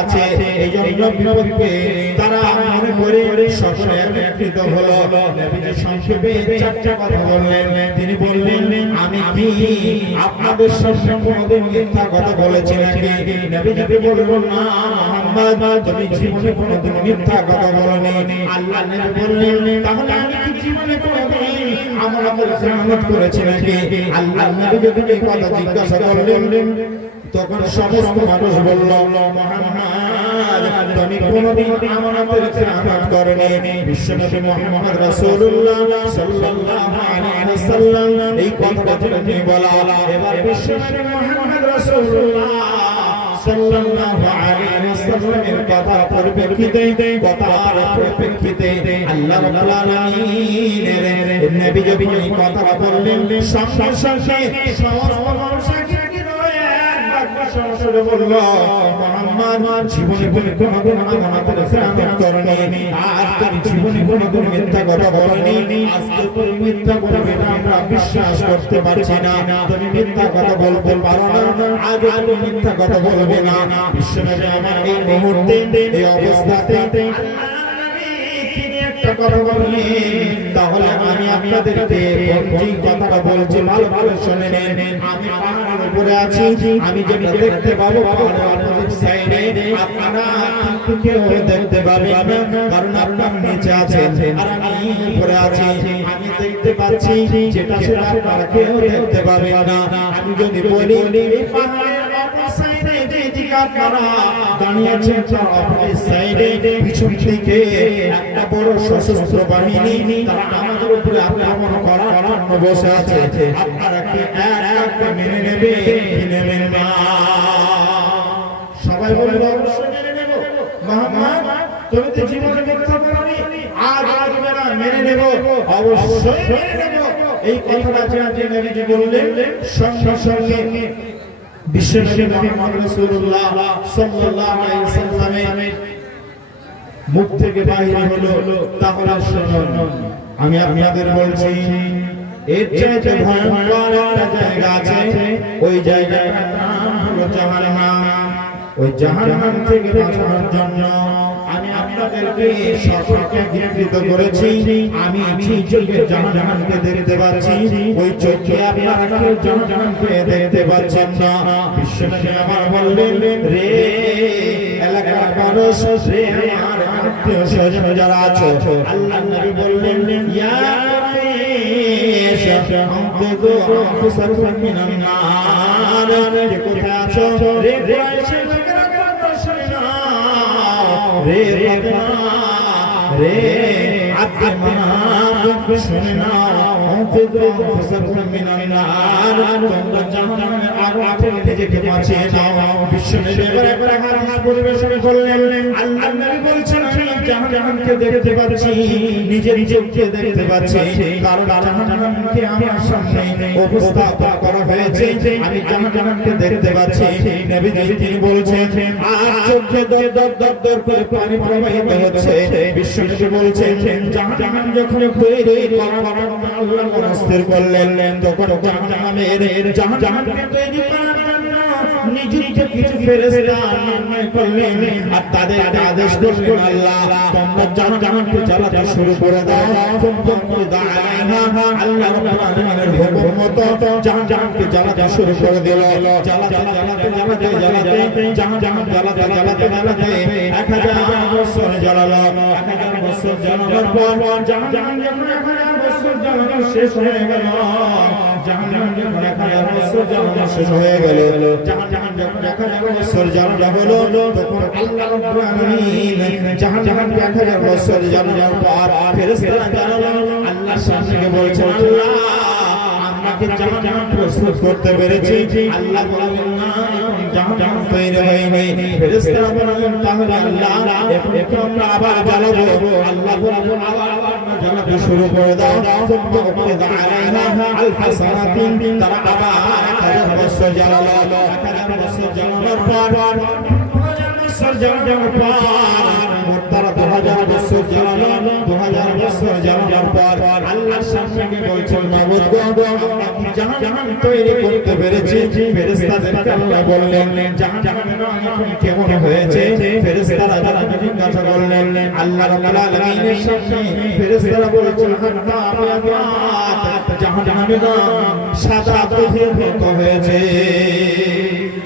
আছে, এই জন্য বিপদকে তারা মনে করে সকলে একত্রিত হলো। নবীজি সংক্ষেপে চারটি কথা বললেন। তিনি বললেন, আমি কি আপনাদের সামনে কোনোদিন মিথ্যা কথা বলেছি নাকি? নবীজি বললেন, না মুহাম্মদ, তুমি জীবনে কোনোদিন মিথ্যা কথা বলনি। আল্লাহ নবী বললেন, তাহলে আমি কি জীবনে কোনোদিন আমাদের খেয়ানত করেছি নাকি? আল্লাহ নবী যখন এই কথা জিজ্ঞাসা করলেন, তখন সমস্ত মানুষ বলল, মুহাম্মদ, তুমি কোনোদিন আমাদের খেয়ানত করনি। বিশ্বনবী মুহাম্মদ রাসূলুল্লাহ সাল্লাল্লাহু আলাইহি ওয়াসাল্লাম এই কথাটা তিনি বলা। এবার বিশ্বনবী মুহাম্মদ রাসূলুল্লাহ সাল্লাল্লাহু আলাইহি ওয়াসাল্লামের কথার পরিপ্রেক্ষিতে আল্লাহ রাব্বুল আলামিনের নবী যখন এই কথাটা বললেন, সঙ্গে সঙ্গে সমস্ত মানুষ বলল, মুহাম্মদ, জীবনে কোনোদিন আমাদের খেয়ানত করনি, আর তুমি জীবনে কোনোদিন মিথ্যা কথা বলনি। আজকে তুমি মিথ্যা বলবে না, আমরা বিশ্বাস করতে পারছি না। তুমি মিথ্যা কথা বলতে পারো না, আজ তুমি মিথ্যা কথা বলবে না। বিশ্বনবী আমার এই মুহূর্তে এই অবস্থাতে কথা বললেন, তাহলে আমি আপনাদেরকে এই কথাটা বলছি, ভালো ভালো শুনে নেন। আমি পাহাড়ের উপরে আছি, আমি যেটা দেখতে পাবো পাহাড়ের অপোজিট সাইডে আপনারা কিন্তু কেউ দেখতে পাবেন না, কারণ আপনারা নিচে আছেন আর আমি উপরে আছি। আমি দেখতে পাচ্ছি যেটা সেটা আপনারা কেউ দেখতে পাবেন না। আমি যদি বলি এই পাহাড়ের অপোজিট সাইডে যেদিকে আপনারা দাঁড়িয়ে আছেন, অপোজিট সাইডে পিছন থেকে একটা বড় সশস্ত্র বাহিনী তারা আমাদের উপরে আক্রমণ করার জন্য বসে আছে। আপনারা কি একটা মেনে নেবে কি নেবেন না? সবাই বলবে অবশ্যই মেনে নেব। মুহাম্মদ, তুমি তো জীবনে মিথ্যা বলনি, আজ আমরা মেনে নেব, অবশ্যই মেনে নেব। এই কথাটা যে নবীজি বললেন, সঙ্গে সঙ্গে বিশ্বনবী মুহাম্মদ রাসূলুল্লাহ সাল্লাল্লাহু আলাইহি ওয়াসাল্লামের মুখ থেকে বাইরে হলো, তাহলে শুনুন, আমি আপনাদের বলছি, এর চাইতে ভয়ঙ্কর একটা জায়গা আছে। ওই জায়গাটার নাম হলো জাহান্নাম। ওই জাহান্নাম থেকে বাঁচার জন্য আমি আপনাদেরকে সকলকে বিকৃত করেছি। আমি চোখে জাহান্নামকে দেখতে পাচ্ছি, ওই চোখে আপনারা কেউ জাহান্নামকে দেখতে পাচ্ছেন না। বিশ্বনবী আমার বললেন, রে এলাকার মানুষ, রে আমার আত্মীয় স্বজন যারা আছো, আল্লাহ নবী বললেন, ইয়া কুরাইশ আনফিকু আনফুসাকুম মিনান নার, যে কোথায় আছো রে কুরাইশের লোকেরা, কথা শুনে নাও, রে রে আব্দে মানাফ শুনে নাও, আনফিকু আনফুসাকুম মিনান নার, তোমরা জাহান্নামের আগুন থেকে নিজেকে বাঁচিয়ে নাও। বিশ্বনবী একবার হাদিস পরিবেশন করলেন। আল্লাহ নবী বলছেন, আমি জাহান্নামকে দেখতে পাচ্ছি, নিজের চোখে দেখতে পাচ্ছি, কারণ জাহান্নামকে আমার সামনে উপস্থাপন করা হয়েছে, আমি জাহান্নামকে দেখতে পাচ্ছি। নবীজি তিনি বলছেন, আর চোখে দর দর দর করে পানি প্রবাহিত হচ্ছে। বিশ্বনবী বলছেন, জাহান্নাম যখন তৈরি করা আল্লাহ মনস্থির করলেন, তখন জাহান্নামকে তৈরি করার জন্য নিজেকে কিছু ফেরেশতা নির্ণয় করলেন, আর তাদের আদেশ করলেন, আল্লাহ তোমরা জাহান্নামকে জ্বালাতে শুরু করে দাও। আল্লাহ রাব্বুল আলামিনের হুকুম মতো জাহান্নামকে জ্বালাতে শুরু করে দিল। জ্বালাতে জাহান্নাম জ্বালাতে 1000 বছর জ্বালালো। 1000 বছর জ্বালানোর পর জাহান্নাম যখন 1000 বছর জ্বালানো শেষ হয়ে গেল, জাহান্নাম যখন 1000 বছর জ্বালানো শেষ হয়ে গেল, জাহান্নাম যখন 1000 বছর জ্বালানো হলো, তখন আল্লাহ রাব্বুল আলামিন জাহান্নামকে 1000 বছর জ্বালানোর পর ফেরেশতারা জ্বালালো। আল্লাহর সামনে বলছেন, আল্লাহ আমাকে জাহান্নাম প্রস্তুত করতে পেরেছি। আল্লাহ বললেন, না, এখন জাহান্নাম তৈরি হয়নি। ফেরেশতারা বললেন, তাহলে আল্লাহ এখন আমরা আবার জ্বালাবো। আল্লাহ বললেন, আবার জ্বালাতে শুরু করে দাও। তারা আবার 1000 বছর জ্বালালো। 1000 বছর জ্বালানোর পর তারা 2000 বছর জ্বালালো। 2000 বছর জ্বালানোর পর আল্লাহর সামনে বলছে, বলছেন মাবুদ গো আপনি জাহান্নাম তৈরি করতে পেরেছি ফেরেশতাদেরকে আল্লাহ বললেন জাহান্নামের এখন কেমন হয়েছে ফেরেশতারা যারা জিজ্ঞাসা করলেন আল্লাহ রাব্বুল আলামিনের সামনে ফেরেশতারা বলছেন জাহান্নামের সাদা দুধের মতো হয়েছে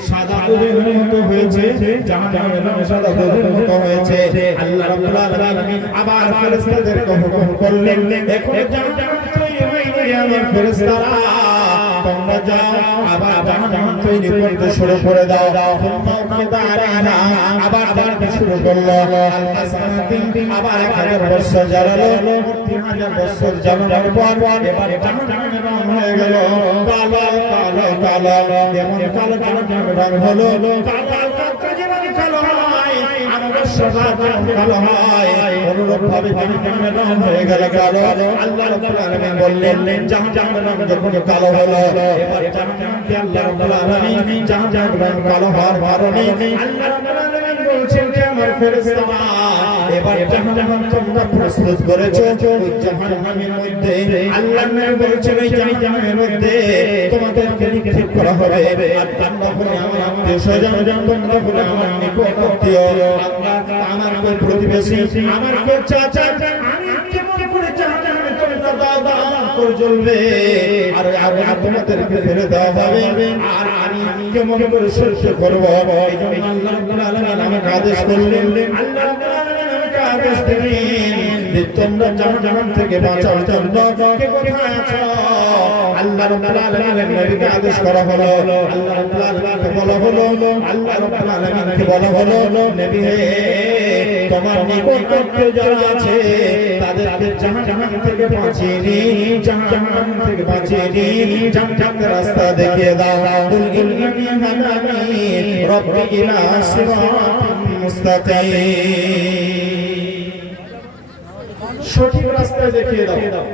সাদা দুধের মতো হয়েছে জাহান্নামের সাদা দুধের মতো হয়েছে আল্লাহ রাব্বুল আলামিন আবার ফেরেশতাদেরকে হুকুম করলেন এখন জাহান্নাম তৈরি হয়ে গেছে আমার ফেরেশতারা তোমরা যাও আবার জাহান্নাম তৈরি করতে শুরু করে দাও আবার দাঁড়াতে শুরু করলো আবার 1000 বছর জ্বালালো 3000 বছর জ্বালানোর পর এবার জাহান্নামের রং হয়ে গেল কালো কালো কালো যেমন কালো জাহান্নামের রং হলো কালো হয় আমাদের সাদা কালো হয় অনুরূপ ভাবে জাহান্নামের রং হয়ে গেল কালো আল্লাহ রাব্বুল আলামিন বললেন জাহান্নামের রং যখন কালো হলো এবার জাহান্নামকে আল্লাহ রাব্বুল আলামিন জাহান্নামের রং কালো হওয়ার কারণে আল্লাহ রাব্বুল আলামিন বলছেন যে আমার ফেরেশতারা এবার জাহান্নাম তোমরা প্রস্তুত করেছো ওই জাহান্নামের মধ্যে আল্লাহ নবী বলছেন এই জাহান্নামের মধ্যে তোমাদেরকে নিক্ষেপ করা হবে আর তোমরা হলে আমার আত্মীয়স্বজন তোমরা হলে আমার নিকটাত্মীয় আমার কোন প্রতিবেশী আমার কোন চাচা আমি কেমন করে জাহান্নামে তোমরা দাদা করে জ্বলবে আর তোমাদেরকে ফেলে দেওয়া হবে আর আমি কেমন করে সহ্য করব এই জন্য আল্লাহ রাব্বুল আলামিন আমাকে আদেশ করলেন আল্লাহ রাব্বুল আলামিন আমাকে আদেশ দিলেন যে তোমরা জাহান্নাম থেকে বাঁচার জন্য কে কোথায় আছো আল্লাহ রাব্বুল আলামিনের নবীকে আদেশ করা হলো আল্লাহ রাব্বুল আলামিনকে বলা হলো আল্লাহ রাব্বুল আলামিনকে বলা হলো নবী হে তোমার নিকটে যারা আছে তাদেরকে জাহান্নাম থেকে বাঁচিয়ে নিন জাহান্নাম থেকে বাঁচিয়ে নিন জান্নাতের রাস্তা দেখিয়ে দাও কুল ইন্নানি হাদানি রাব্বি ইলা সিরাতিন মুস্তাকিম সঠিক রাস্তা দেখিয়ে দাও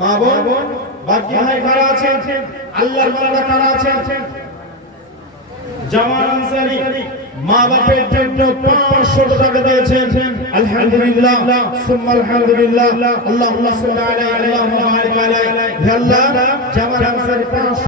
মা বোন বাকি ভাই কারা আছেন আল্লাহর বান্দা কারা আছেন জামান আনসারী মা বাপের জন্য 500 টাকা দিয়েছেন আলহামদুলিল্লাহ সুম্মা আলহামদুলিল্লাহ আল্লাহুম্মা সাল্লি আলাইহি ওয়া বারিক আলাইহি হে আল্লাহ জামান আনসারী